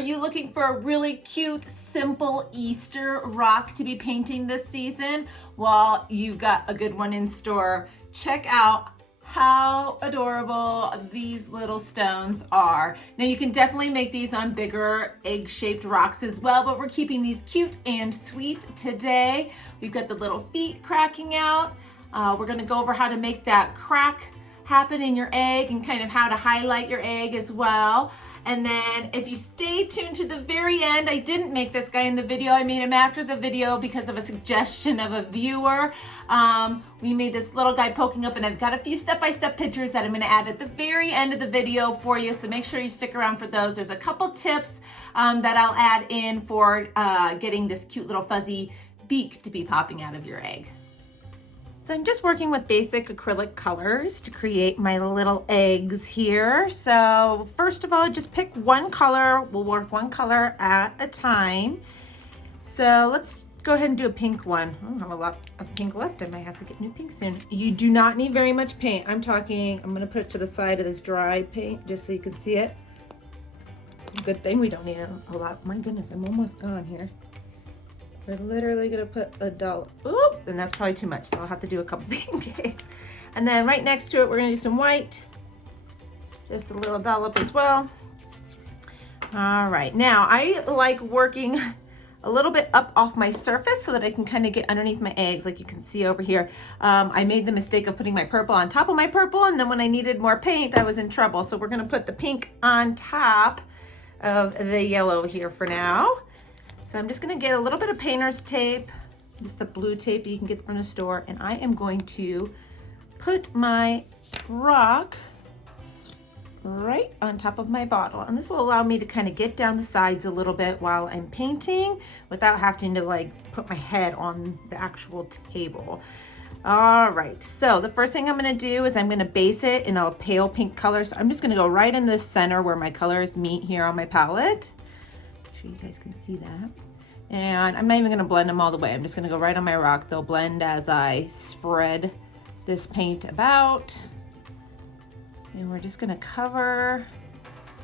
you looking for a really cute, simple Easter rock to be painting this season? Well, you've got a good one in store. Check out how adorable these little stones are. Now you can definitely make these on bigger egg-shaped rocks as well, but we're keeping these cute and sweet today. We've got the little feet cracking out. We're gonna go over how to make that crack happen in your egg and kind of how to highlight your egg as well. And then if you stay tuned to the very end, I didn't make this guy in the video. I made him after the video because of a suggestion of a viewer. We made this little guy poking up, and I've got a few step-by-step pictures that I'm gonna add at the very end of the video for you. So make sure you stick around for those. There's a couple tips that I'll add in for getting this cute little fuzzy beak to be popping out of your egg. So I'm just working with basic acrylic colors to create my little eggs here. So first of all, just pick one color. We'll work one color at a time. So let's go ahead and do a pink one. I don't have a lot of pink left. I might have to get new pink soon. You do not need very much paint. I'm gonna put it to the side of this dry paint just so you can see it. Good thing we don't need a lot. My goodness, I'm almost gone here. We're literally gonna put a dollop. Oop, and that's probably too much, so I'll have to do a couple pink eggs. And then right next to it, we're gonna do some white. Just a little dollop as well. All right, now I like working a little bit up off my surface so that I can kind of get underneath my eggs, like you can see over here. I made the mistake of putting my purple on top of my purple, and then when I needed more paint, I was in trouble. So we're gonna put the pink on top of the yellow here for now. So I'm just gonna get a little bit of painter's tape, just the blue tape that you can get from the store, and I am going to put my rock right on top of my bottle. And this will allow me to kind of get down the sides a little bit while I'm painting without having to like put my head on the actual table. All right, so the first thing I'm gonna do is I'm gonna base it in a pale pink color. So I'm just gonna go right in the center where my colors meet here on my palette. Sure you guys can see that. And I'm not even gonna blend them all the way. I'm just gonna go right on my rock. They'll blend as I spread this paint about. And we're just gonna cover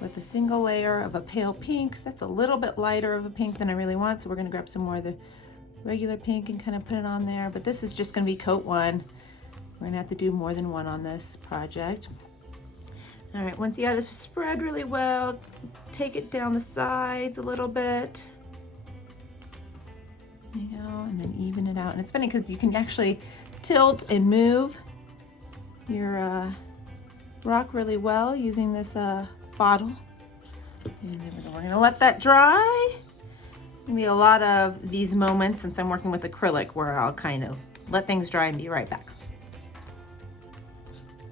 with a single layer of a pale pink. That's a little bit lighter of a pink than I really want. So we're gonna grab some more of the regular pink and kind of put it on there. But this is just gonna be coat one. We're gonna have to do more than one on this project. All right, once you have it spread really well, take it down the sides a little bit. There you go, and then even it out. And it's funny because you can actually tilt and move your rock really well using this bottle. And there we go. We're gonna let that dry. Gonna be a lot of these moments since I'm working with acrylic where I'll kind of let things dry and be right back.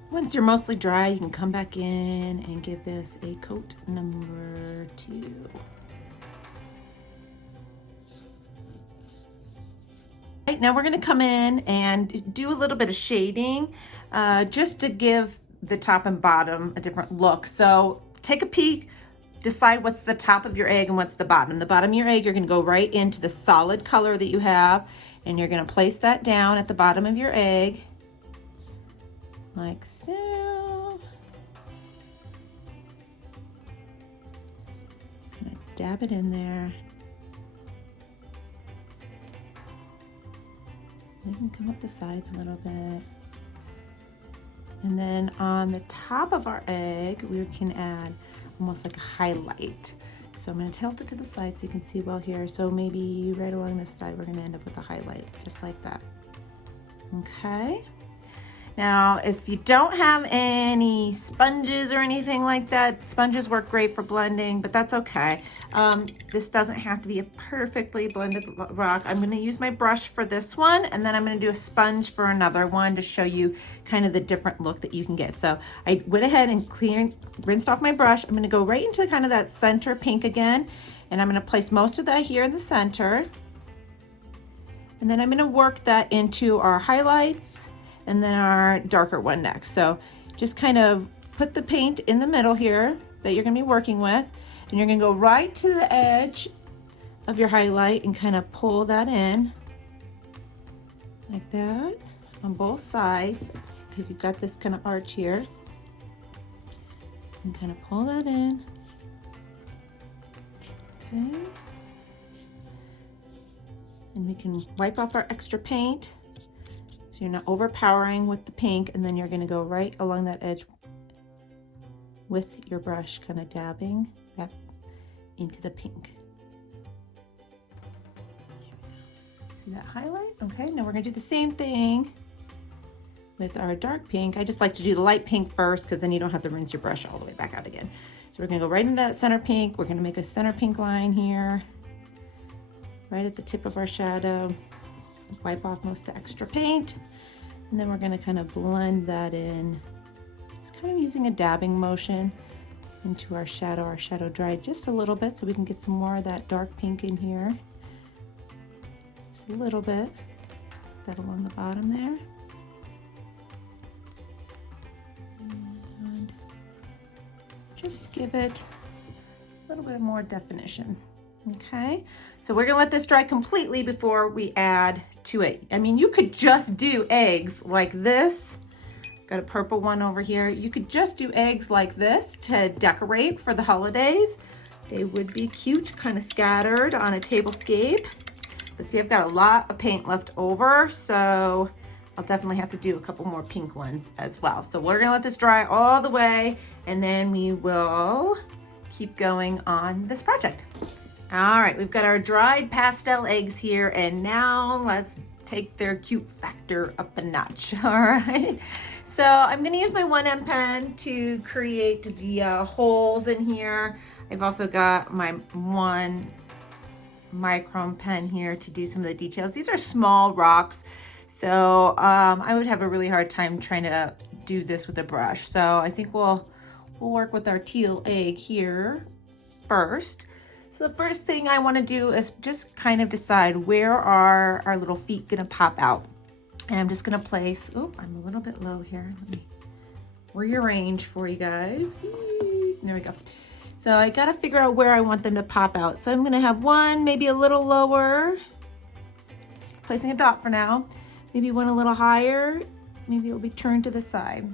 Once you're mostly dry, you can come back in and give this a coat number 2. Right, now we're gonna come in and do a little bit of shading just to give the top and bottom a different look. So take a peek, decide what's the top of your egg and what's the bottom. The bottom of your egg, you're gonna go right into the solid color that you have, and you're gonna place that down at the bottom of your egg. Like so. Gonna dab it in there. You can come up the sides a little bit. And then on the top of our egg, we can add almost like a highlight. So I'm gonna tilt it to the side so you can see well here. So maybe right along this side, we're gonna end up with a highlight, just like that. Okay. Now, if you don't have any sponges or anything like that, sponges work great for blending, but that's okay. This doesn't have to be a perfectly blended rock. I'm gonna use my brush for this one, and then I'm gonna do a sponge for another one to show you kind of the different look that you can get. So I went ahead and rinsed off my brush. I'm gonna go right into kind of that center pink again, and I'm gonna place most of that here in the center. And then I'm gonna work that into our highlights, and then our darker one next. So just kind of put the paint in the middle here that you're gonna be working with, and you're gonna go right to the edge of your highlight and kind of pull that in like that on both sides, because you've got this kind of arch here. And kind of pull that in Okay. And we can wipe off our extra paint so you're not overpowering with the pink, and then you're going to go right along that edge with your brush, kind of dabbing that into the pink. See that highlight? Okay, now we're going to do the same thing with our dark pink. I just like to do the light pink first because then you don't have to rinse your brush all the way back out again. So we're going to go right into that center pink. We're going to make a center pink line here, right at the tip of our shadow. Wipe off most of the extra paint, and then we're going to kind of blend that in, just kind of using a dabbing motion into our shadow. Our shadow dried just a little bit so we can get some more of that dark pink in here. Just a little bit. That along the bottom there. And just give it a little bit more definition. Okay, so we're gonna let this dry completely before we add to it. I mean, you could just do eggs like this. Got a purple one over here. You could just do eggs like this to decorate for the holidays. They would be cute, kind of scattered on a tablescape. But see, I've got a lot of paint left over, so I'll definitely have to do a couple more pink ones as well. So we're gonna let this dry all the way, and then we will keep going on this project. All right, we've got our dried pastel eggs here, and now let's take their cute factor up a notch. All right, so I'm gonna use my 1M pen to create the holes in here. I've also got my 1 micron pen here to do some of the details. These are small rocks, so I would have a really hard time trying to do this with a brush. So I think we'll work with our teal egg here first. So the first thing I want to do is just kind of decide where are our little feet gonna pop out. And I'm just gonna place, oh, I'm a little bit low here. Let me rearrange for you guys. There we go. So I gotta figure out where I want them to pop out. So I'm gonna have one maybe a little lower, just placing a dot for now. Maybe one a little higher, maybe it'll be turned to the side.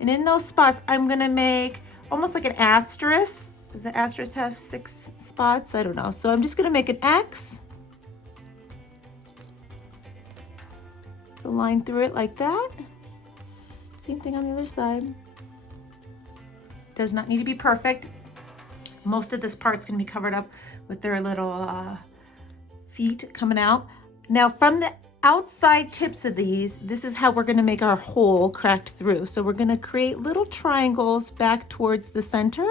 And in those spots, I'm gonna make almost like an asterisk. Does the asterisk have 6 spots? I don't know. So I'm just gonna make an X. The line through it like that. Same thing on the other side. Does not need to be perfect. Most of this part's gonna be covered up with their little feet coming out. Now from the outside tips of these, this is how we're gonna make our hole cracked through. So we're gonna create little triangles back towards the center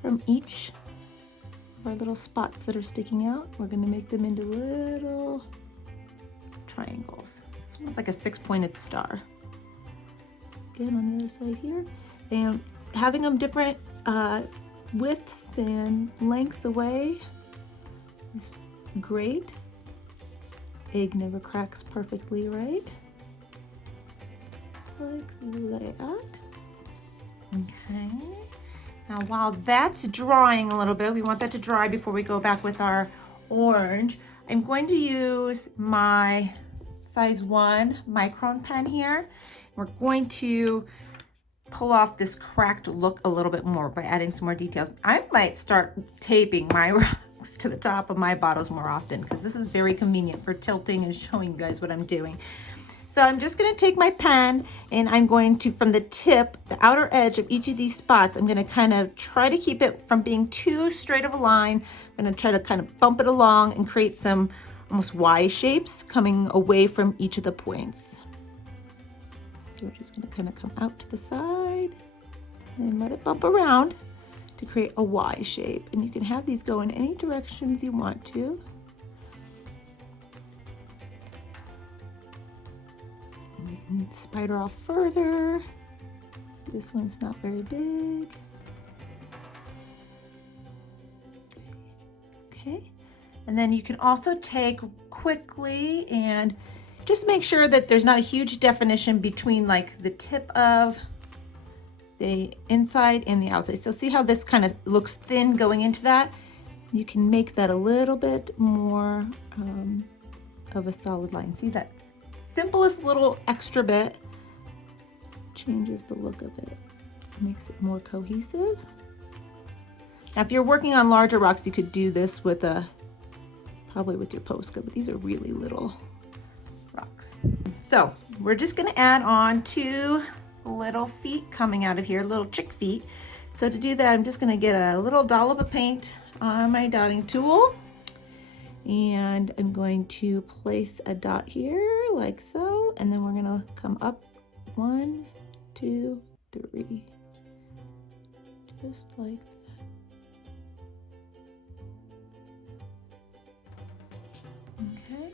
from each of our little spots that are sticking out. We're gonna make them into little triangles. This is almost like a 6-pointed star. Again, on the other side here. And having them different widths and lengths away is great. Egg never cracks perfectly, right? Like that. Okay. Now while that's drying a little bit, we want that to dry before we go back with our orange. I'm going to use my size 1 micron pen here. We're going to pull off this cracked look a little bit more by adding some more details. I might start taping my rocks to the top of my bottles more often because this is very convenient for tilting and showing you guys what I'm doing. So I'm just gonna take my pen and I'm going to, from the tip, the outer edge of each of these spots, I'm gonna kind of try to keep it from being too straight of a line. I'm gonna try to kind of bump it along and create some almost Y shapes coming away from each of the points. So we're just gonna kind of come out to the side and let it bump around to create a Y shape. And you can have these go in any directions you want to. And we can spider off further. This one's not very big. Okay. And then you can also take quickly and just make sure that there's not a huge definition between like the tip of the inside and the outside. So see how this kind of looks thin going into that? You can make that a little bit more of a solid line. See that simplest little extra bit changes the look of it, makes it more cohesive. Now, if you're working on larger rocks, you could do this with probably with your Posca, but these are really little rocks. So we're just gonna add on 2 little feet coming out of here, little chick feet. So to do that, I'm just gonna get a little dollop of paint on my dotting tool, and I'm going to place a dot here like so, and then we're gonna come up 1, 2, 3, just like that. Okay,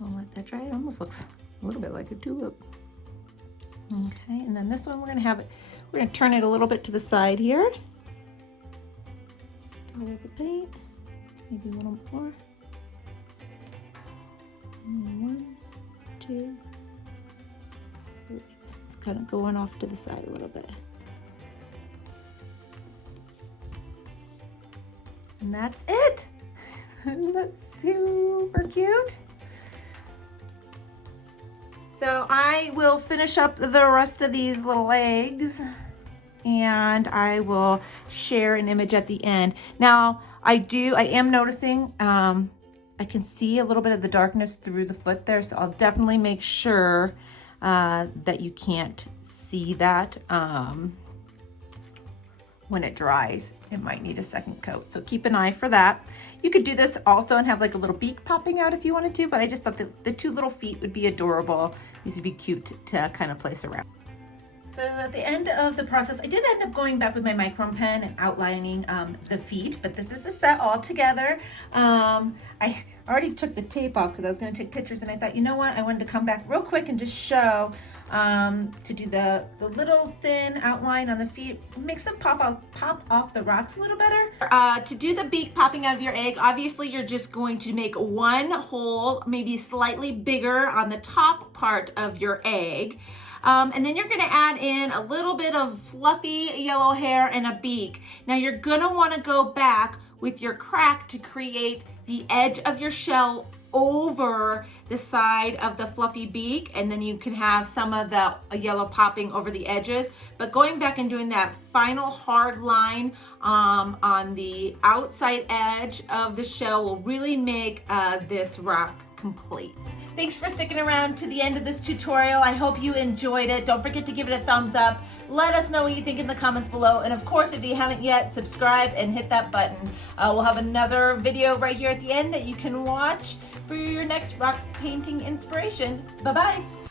I'll let that dry. It almost looks a little bit like a tulip. Okay, and then this one we're gonna turn it a little bit to the side here. Dollop of paint, maybe a little more. 1, 2, 3. It's kind of going off to the side a little bit. And that's it. That's super cute. So I will finish up the rest of these little eggs, and I will share an image at the end. Now, I am noticing, I can see a little bit of the darkness through the foot there, so I'll definitely make sure that you can't see that. When it dries, it might need a second coat. So keep an eye for that. You could do this also and have like a little beak popping out if you wanted to, but I just thought the 2 little feet would be adorable. These would be cute to kind of place around. So at the end of the process, I did end up going back with my micron pen and outlining the feet, but this is the set all together. I already took the tape off because I was going to take pictures, and I thought, you know what, I wanted to come back real quick and just show to do the little thin outline on the feet, makes them pop off the rocks a little better. To do the beak popping out of your egg, obviously you're just going to make 1 hole, maybe slightly bigger on the top part of your egg. And then you're gonna add in a little bit of fluffy yellow hair and a beak. Now you're gonna wanna go back with your crack to create the edge of your shell over the side of the fluffy beak, and then you can have some of the yellow popping over the edges. But going back and doing that final hard line on the outside edge of the shell will really make this rock complete. Thanks for sticking around to the end of this tutorial. I hope you enjoyed it. Don't forget to give it a thumbs up. Let us know what you think in the comments below. And of course, if you haven't yet, subscribe and hit that button. We'll have another video right here at the end that you can watch for your next rock painting inspiration. Bye-bye.